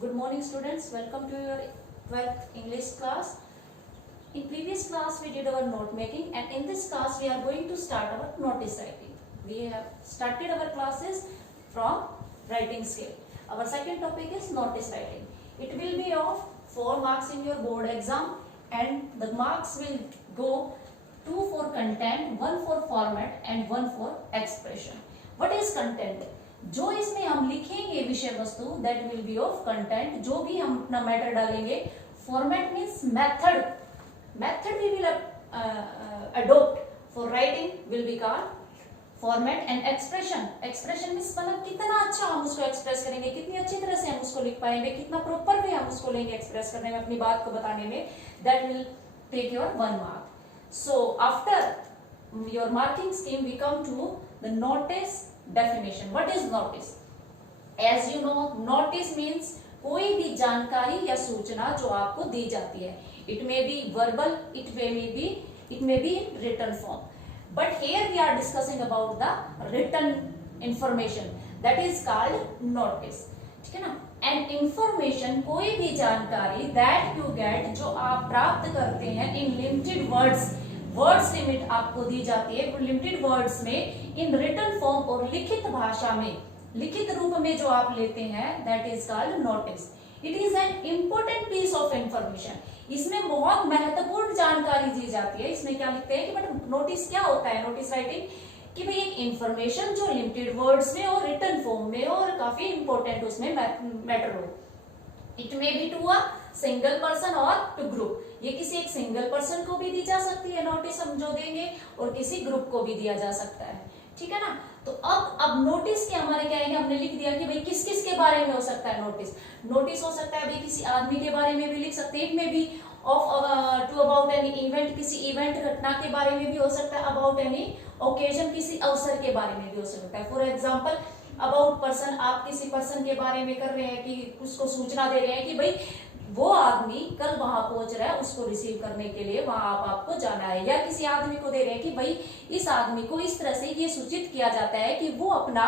Good morning students, welcome to your 12th English class. In previous class we did our note making and in this class we are going to start our notice writing. We have started our classes from writing scale. Our second topic is notice writing. It will be of 4 marks in your board exam and the marks will go 2 for content, 1 for format and 1 for expression. What is content? जो इसमें हम लिखेंगे विषय वस्तु that will be of content. जो भी हम अपना मैटर डालेंगे. Format means method. Method we will adopt for writing will be called format. And expression. Expression means मतलब कितना अच्छा हम उसको एक्सप्रेस करेंगे, कितनी अच्छी तरह से हम उसको लिख पाएंगे, कितना प्रॉपर वे हम उसको लेंगे एक्सप्रेस करने में, अपनी बात को बताने में. That will take your 1 mark. So after your marking scheme we come to the notice definition. What is notice? As you know, notice means कोई भी जानकारी या सूचना जो आपको दी जाती है. It may be verbal, it may be in written form. But here we are discussing about the written information that is called notice. ठीक है ना? And information कोई भी जानकारी that you get जो आप प्राप्त करते हैं in limited words. Words limit आपको दी जाती है लिमिटेड वर्ड्स में इन रिटन फॉर्म और लिखित भाषा में, लिखित रूप में जो आप लेते हैं that is called notice. It is an important piece of information. इसमें बहुत महत्वपूर्ण जानकारी दी जाती है. इसमें क्या लिखते हैं कि बट नोटिस क्या होता है, नोटिस राइटिंग कि भाई एक इंफॉर्मेशन जो लिमिटेड वर्ड्स में और रिटन फॉर्म में और काफी इंपॉर्टेंट उसमें मैटर हो. It may be to a single person और टू ग्रुप. ये किसी एक सिंगल पर्सन को भी दी जा सकती है नोटिस हम जो देंगे और किसी ग्रुप को भी दिया जा सकता है. ठीक है ना? तो अब नोटिस के हमारे क्या है, हमने लिख दिया कि भाई किस किस के बारे में हो सकता है नोटिस. नोटिस हो सकता है भाई किसी आदमी के बारे में भी लिख सकते हैं. इट में भी of to about any event, किसी इवेंट घटना के बारे में भी हो सकता है. अबाउट एनी ओकेजन, किसी अवसर के बारे में भी हो सकता है. फॉर एग्जाम्पल अबाउट पर्सन, आप किसी पर्सन के बारे में कर रहे हैं कि उसको सूचना दे रहे हैं कि भाई वो आदमी कल वहां पहुंच रहा है, उसको रिसीव करने के लिए वहां आपको जाना है. या किसी आदमी को दे रहे हैं कि भाई इस आदमी को इस तरह से ये सूचित किया जाता है कि वो अपना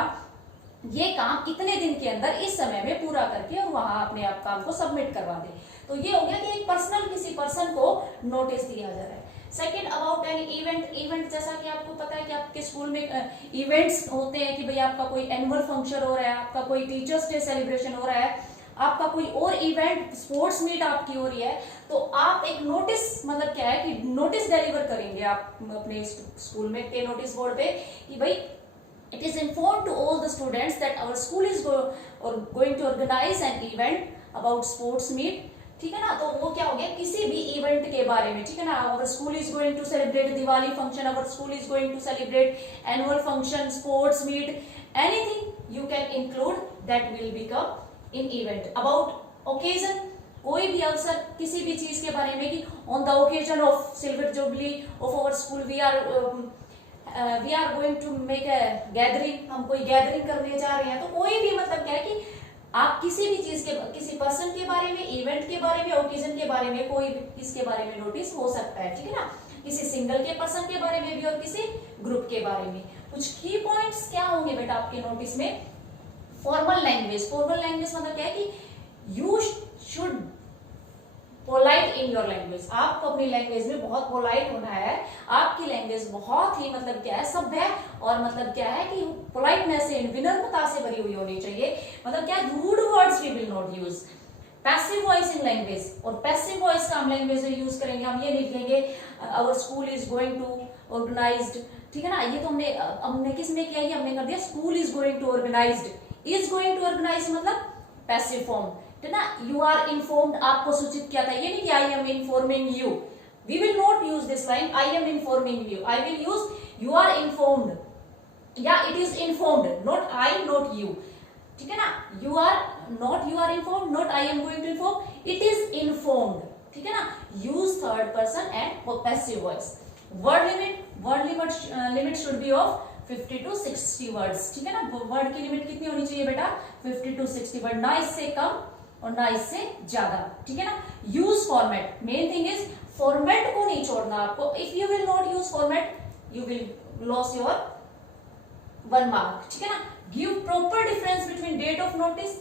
ये काम इतने दिन के अंदर इस समय में पूरा करके और वहां अपने आप काम को सबमिट करवा दे. तो ये हो गया कि एक पर्सनल किसी पर्सन को नोटिस दिया जा रहा है. Second about any event. Event जैसा कि आपको पता है कि आपके स्कूल में इवेंट्स होते हैं कि भाई आपका कोई एनुअल फंक्शन हो रहा है, आपका कोई टीचर्स डे सेलिब्रेशन हो रहा है, आपका कोई और इवेंट स्पोर्ट्स मीट आपकी हो रही है. तो आप एक नोटिस मतलब क्या है कि नोटिस डिलीवर करेंगे आप अपने स्कूल में के नोटिस बोर्ड पे कि भाई it is inform to all the students that our school is going to organise an event about sports meet. ठीक है ना? तो वो क्या हो गया किसी भी इवेंट के बारे में. ठीक है ना? Our school is going to celebrate Diwali function, our school is going to celebrate annual function, sports meet, anything you can include that will become in event. About occasion, कोई भी अवसर किसी भी चीज के बारे में कि on the occasion of silver jubilee of our school we are going to make a gathering, हम कोई गैदरिंग करने जा रहे हैं. तो कोई भी मतलब क्या है कि आप किसी भी चीज के, किसी पर्सन के बारे में, इवेंट के बारे में, ओकेजन के बारे में, कोई भी इसके बारे में नोटिस हो सकता है. ठीक है ना? किसी सिंगल के पर्सन के बारे में भी और किसी ग्रुप के बारे में. कुछ की पॉइंट्स क्या होंगे बेटा आपके नोटिस में. Formal language. फॉर्मल लैंग्वेज मतलब क्या है कि you should polite in your language. आपको अपनी लैंग्वेज में बहुत पोलाइट होना है. आपकी लैंग्वेज बहुत ही मतलब क्या है सभ्य और मतलब क्या है कि पोलाइटनेस से, विनम्रता से भरी हुई होनी चाहिए. मतलब क्या rude words we will not use. Passive voice in language. और पैसिव वॉइस का हम लैंग्वेज में यूज करेंगे. हम ये लिखेंगे our school is going to organised. ठीक है ना? ये तो हमने किस में किया, हमने कर दिया school is going to organised. Is going to organise मतलब पैसिव फॉर्म. है ना? यू आर इन्फॉर्म्ड, आपको सूचित किया था. ये नहीं कि I am informing you. We will not use this line I am informing you. I will use you are informed या it is informed, not I not you. ठीक है ना? You are not you are informed, not I am going to inform, it is informed. ठीक है ना? Use third person and passive voice. Word limit. Word limit should be of 50 to 60 words. ठीक है ना? Word की limit कितनी होनी चाहिए बेटा 50 to 60 वर्ड, ना इससे कम और ना इससे ज्यादा. ठीक है ना? Use format. Main thing is format को नहीं छोड़ना आपको. If you will not use format you will lose your 1 mark. ठीक है ना? Give proper difference between date of notice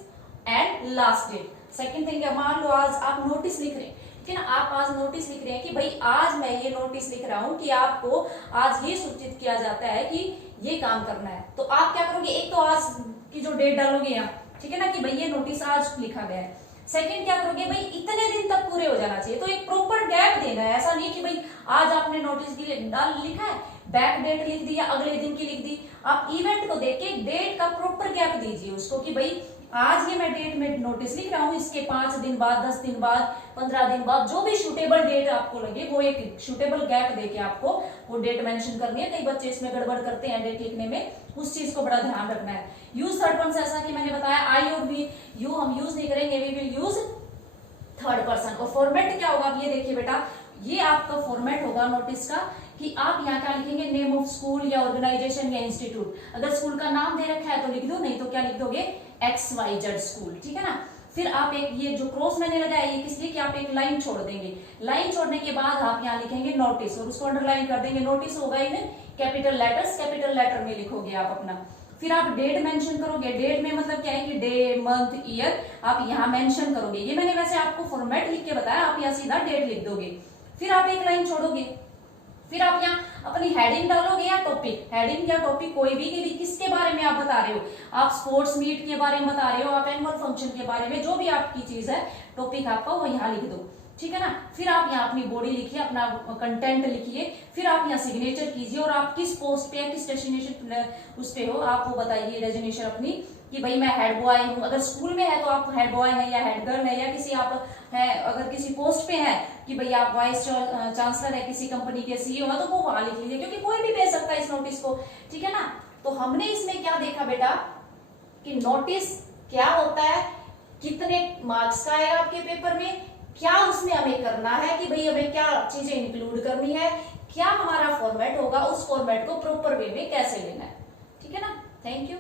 and last date. Second thing है, मान लो आज आप नोटिस लिख रहे हैं, ठीक है ना, आप आज नोटिस लिख रहे हैं कि भाई आज मैं ये नोटिस लिख रहा हूं कि आपको आज ये सूचित किया जाता है कि ये काम करना है। तो आप क्या करोगे, एक तो आज की जो डेट डालोगे यहाँ, ठीक है ना, कि भाई ये नोटिस आज लिखा गया है। सेकंड क्या करोगे, भाई इतने दिन तक पूरे हो जाना चाहिए, तो एक प्रॉपर गैप देना है। ऐसा नहीं कि भाई आज आपने नोटिस की डाल लिखा है, बैक डेट लिख दी या अगले दिन की लिख दी। आप इवेंट को देख के डेट का प्रॉपर गैप दीजिए उसको कि भाई आज ये मैं डेट में नोटिस लिख रहा हूँ, इसके 5 दिन बाद, 10 दिन बाद, 15 दिन बाद, जो भी सूटेबल डेट आपको लगे वो एक सूटेबल गैप देके आपको वो डेट मेंशन करनी है। कई बच्चे इसमें गड़बड़ करते हैं डेट लिखने में, उस चीज को बड़ा ध्यान रखना है। यूज थर्ड पर्सन, ऐसा कि मैंने बताया आई और वी, यू हम यूज नहीं करेंगे, we will use third person. और फॉर्मेट क्या होगा, अब ये देखिए बेटा, ये आपका फॉर्मेट होगा नोटिस का कि आप यहाँ क्या लिखेंगे, नेम ऑफ स्कूल या ऑर्गेनाइजेशन या इंस्टीट्यूट। अगर स्कूल का नाम दे रखा है तो लिख दो, नहीं तो क्या लिख दोगे, XYZ स्कूल, ठीक है ना। फिर आप एक ये जो क्रॉस मैंने लगाया ये किस लिए, कि आप एक लाइन छोड़ देंगे। लाइन छोड़ने के बाद आप यहाँ लिखेंगे नोटिस और उसको अंडरलाइन कर देंगे। नोटिस होगा in capital letters, capital letter में लिखोगे आप अपना। फिर आप डेट मेंशन करोगे। डेट में मतलब क्या है कि डे, मंथ, ईयर आप यहाँ मेंशन करोगे। ये मैंने वैसे आपको फॉर्मेट लिख के बताया, आप यहाँ सीधा डेट लिख दोगे। फिर आप एक लाइन छोड़ोगे, फिर आप यहाँ अपनी हेडिंग डालोगे या टॉपिक, हेडिंग या टॉपिक कोई भी, कि किसके बारे में आप बता रहे हो। आप स्पोर्ट्स मीट के बारे में बता रहे हो, आप एनुअल फंक्शन के बारे में, जो भी आपकी चीज है टॉपिक आपका, वो यहाँ लिख दो, ठीक है ना। फिर आप यहाँ अपनी बॉडी लिखिए, अपना कंटेंट लिखिए, फिर आप यहाँ सिग्नेचर कीजिए और आप किस पोस्ट पे या किस डेस्टिनेशन उस पे हो आप वो बताइए डेस्टिनेशन अपनी, कि भाई मैं हेड बॉय हूँ। अगर स्कूल में है तो आप हेड बॉय है या हेड गर्ल है, या किसी आप है अगर किसी पोस्ट पे है कि भाई आप वाइस चांसलर है किसी कंपनी के CEO है, तो वो वहां लिख लीजिए, क्योंकि कोई भी भेज सकता है इस नोटिस को, ठीक है ना। तो हमने इसमें क्या देखा बेटा कि नोटिस क्या होता है, कितने मार्क्स का है आपके पेपर में, क्या उसमें हमें करना है कि भाई हमें क्या चीजें इंक्लूड करनी है, क्या हमारा फॉर्मेट होगा, उस फॉर्मेट को प्रॉपर वे में कैसे लेना है, ठीक है ना। Thank you.